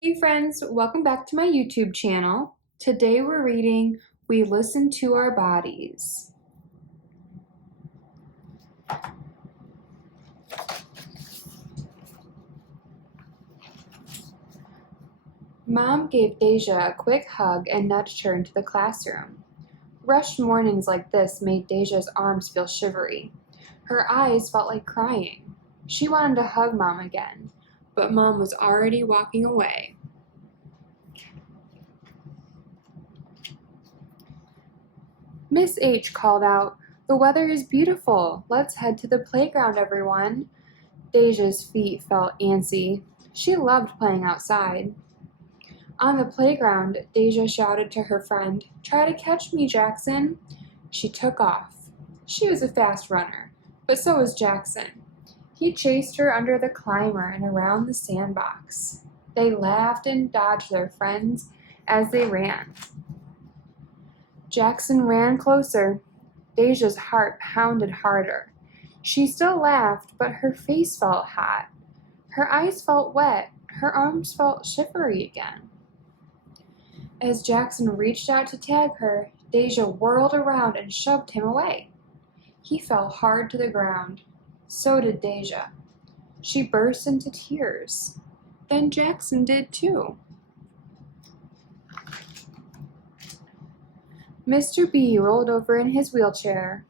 Hey friends, welcome back to my YouTube channel. Today we're reading We Listen to Our Bodies. Mom gave Deja a quick hug and nudged her into the classroom. Rushed mornings like this made Deja's arms feel shivery. Her eyes felt like crying. She wanted to hug Mom again, but Mom was already walking away. Miss H called out, "The weather is beautiful. Let's head to the playground, everyone." Deja's feet felt antsy. She loved playing outside. On the playground, Deja shouted to her friend, "Try to catch me, Jackson." She took off. She was a fast runner, but so was Jackson. He chased her under the climber and around the sandbox. They laughed and dodged their friends as they ran. Jackson ran closer. Deja's heart pounded harder. She still laughed, but her face felt hot. Her eyes felt wet. Her arms felt shivery again. As Jackson reached out to tag her, Deja whirled around and shoved him away. He fell hard to the ground. So did Deja. She burst into tears. Then Jackson did too. Mr. B rolled over in his wheelchair.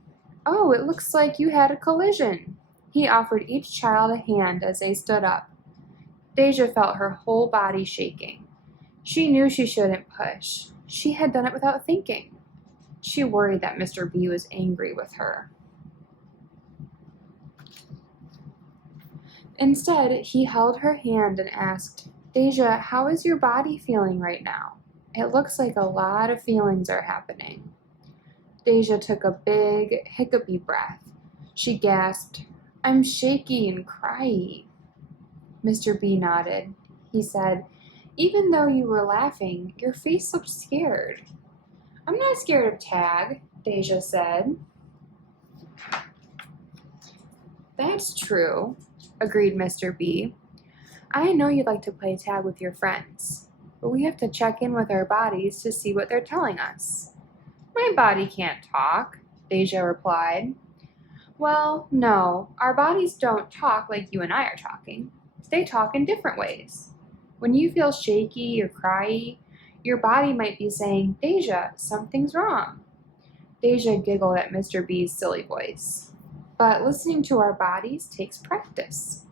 "Oh, it looks like you had a collision." He offered each child a hand as they stood up. Deja felt her whole body shaking. She knew she shouldn't push. She had done it without thinking. She worried that Mr. B was angry with her. Instead, he held her hand and asked, "Deja, how is your body feeling right now? It looks like a lot of feelings are happening." Deja took a big, hiccupy breath. She gasped, "I'm shaky and cryy." Mr. B nodded. He said, "Even though you were laughing, your face looked scared." "I'm not scared of Tag," Deja said. "That's true," agreed Mr. B. "I know you'd like to play tag with your friends, but we have to check in with our bodies to see what they're telling us." "My body can't talk," Deja replied. "Well, no, our bodies don't talk like you and I are talking. They talk in different ways. When you feel shaky or cryy, your body might be saying, 'Deja, something's wrong.'" Deja giggled at Mr. B's silly voice. But listening to our bodies takes practice.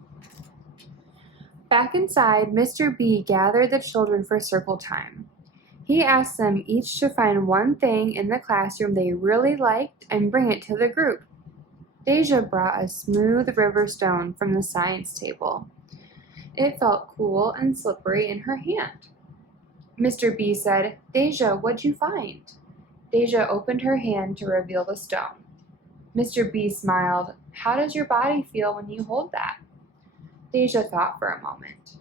Back inside, Mr. B gathered the children for circle time. He asked them each to find one thing in the classroom they really liked and bring it to the group. Deja brought a smooth river stone from the science table. It felt cool and slippery in her hand. Mr. B said, "Deja, what'd you find?" Deja opened her hand to reveal the stone. Mr. B smiled. "How does your body feel when you hold that?" Deja thought for a moment.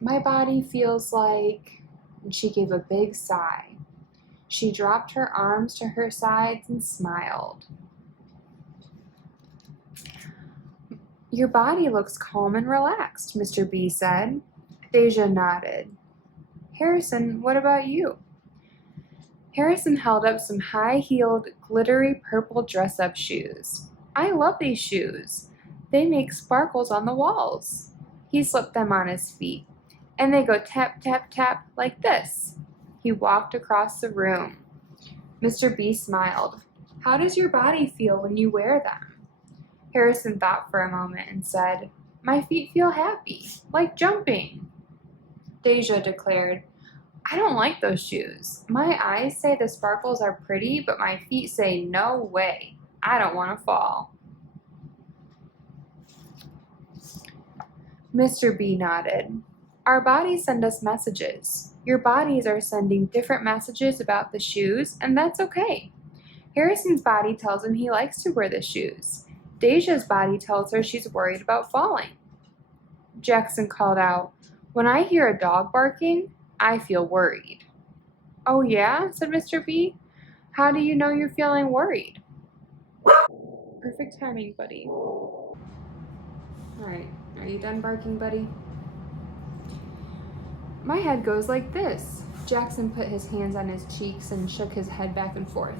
"My body feels like..." and she gave a big sigh. She dropped her arms to her sides and smiled. "Your body looks calm and relaxed," Mr. B said. Deja nodded. "Harrison, what about you?" Harrison held up some high-heeled, glittery purple dress-up shoes. "I love these shoes. They make sparkles on the walls." He slipped them on his feet, and they go tap, tap, tap like this. He walked across the room. Mr. B smiled. "How does your body feel when you wear them?" Harrison thought for a moment and said, "My feet feel happy, like jumping." Deja declared, "I don't like those shoes. My eyes say the sparkles are pretty, but my feet say no way. I don't want to fall." Mr. B nodded. "Our bodies send us messages. Your bodies are sending different messages about the shoes, and that's okay. Harrison's body tells him he likes to wear the shoes. Deja's body tells her she's worried about falling." Jackson called out, "When I hear a dog barking, I feel worried." "Oh yeah?" said Mr. B. "How do you know you're feeling worried?" Perfect timing, buddy. Alright, are you done barking, buddy? My head goes like this. Jackson put his hands on his cheeks and shook his head back and forth.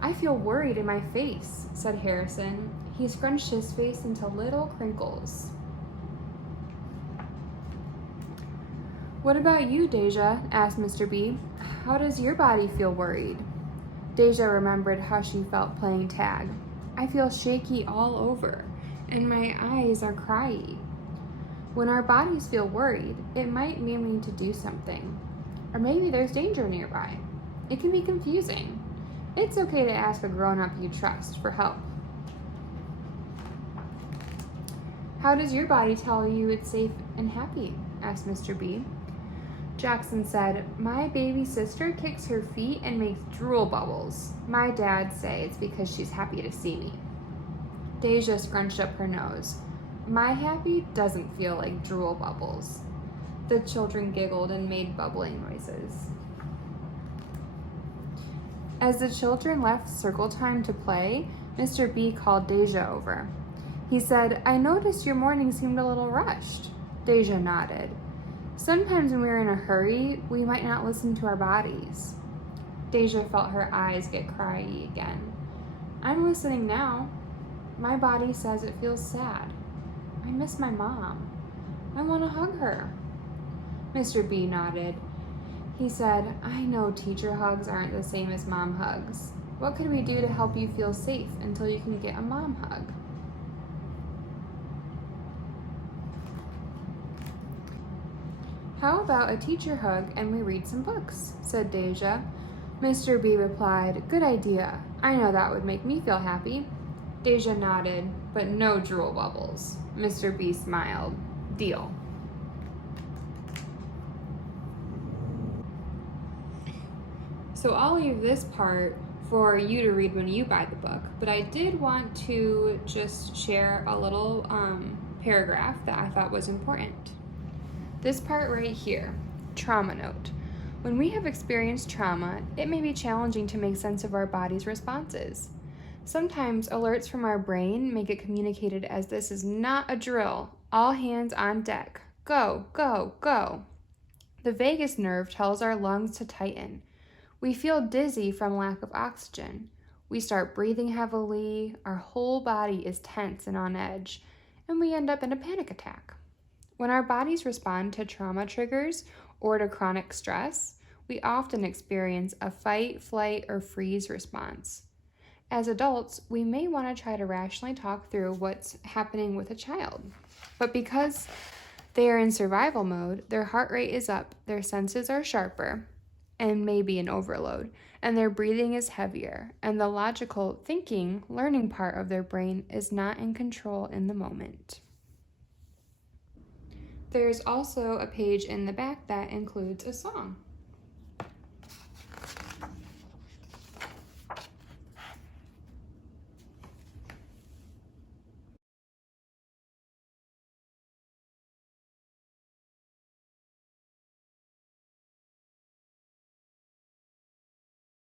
I feel worried in my face, said Harrison. He scrunched his face into little crinkles. What about you, Deja? Asked Mr. B. How does your body feel worried? Deja remembered how she felt playing tag. I feel shaky all over, and my eyes are cryy. When our bodies feel worried, it might mean we need to do something. Or maybe there's danger nearby. It can be confusing. It's okay to ask a grown-up you trust for help. How does your body tell you it's safe and happy? Asked Mr. B. Jackson said, my baby sister kicks her feet and makes drool bubbles. My dad say it's because she's happy to see me. Deja scrunched up her nose. My happy doesn't feel like drool bubbles. The children giggled and made bubbling noises. As the children left circle time to play, Mr. B called Deja over. He said, I noticed your morning seemed a little rushed. Deja nodded. Sometimes when we're in a hurry, we might not listen to our bodies. Deja felt her eyes get cryy again. I'm listening now. My body says it feels sad. I miss my mom. I want to hug her. Mr. B nodded. He said, I know teacher hugs aren't the same as mom hugs. What could we do to help you feel safe until you can get a mom hug? How about a teacher hug and we read some books, said Deja. Mr. B replied, good idea. I know that would make me feel happy. Deja nodded, but no drool bubbles. Mr. B smiled. Deal. So I'll leave this part for you to read when you buy the book, but I did want to just share a little paragraph that I thought was important. This part right here, trauma note. When we have experienced trauma, it may be challenging to make sense of our body's responses. Sometimes alerts from our brain make it communicated as this is not a drill, all hands on deck, go, go, go. The vagus nerve tells our lungs to tighten. We feel dizzy from lack of oxygen. We start breathing heavily, our whole body is tense and on edge, and we end up in a panic attack. When our bodies respond to trauma triggers or to chronic stress, we often experience a fight, flight, or freeze response. As adults, we may want to try to rationally talk through what's happening with a child. But because they are in survival mode, their heart rate is up, their senses are sharper, and maybe an overload, and their breathing is heavier, and the logical thinking, learning part of their brain is not in control in the moment. There's also a page in the back that includes a song.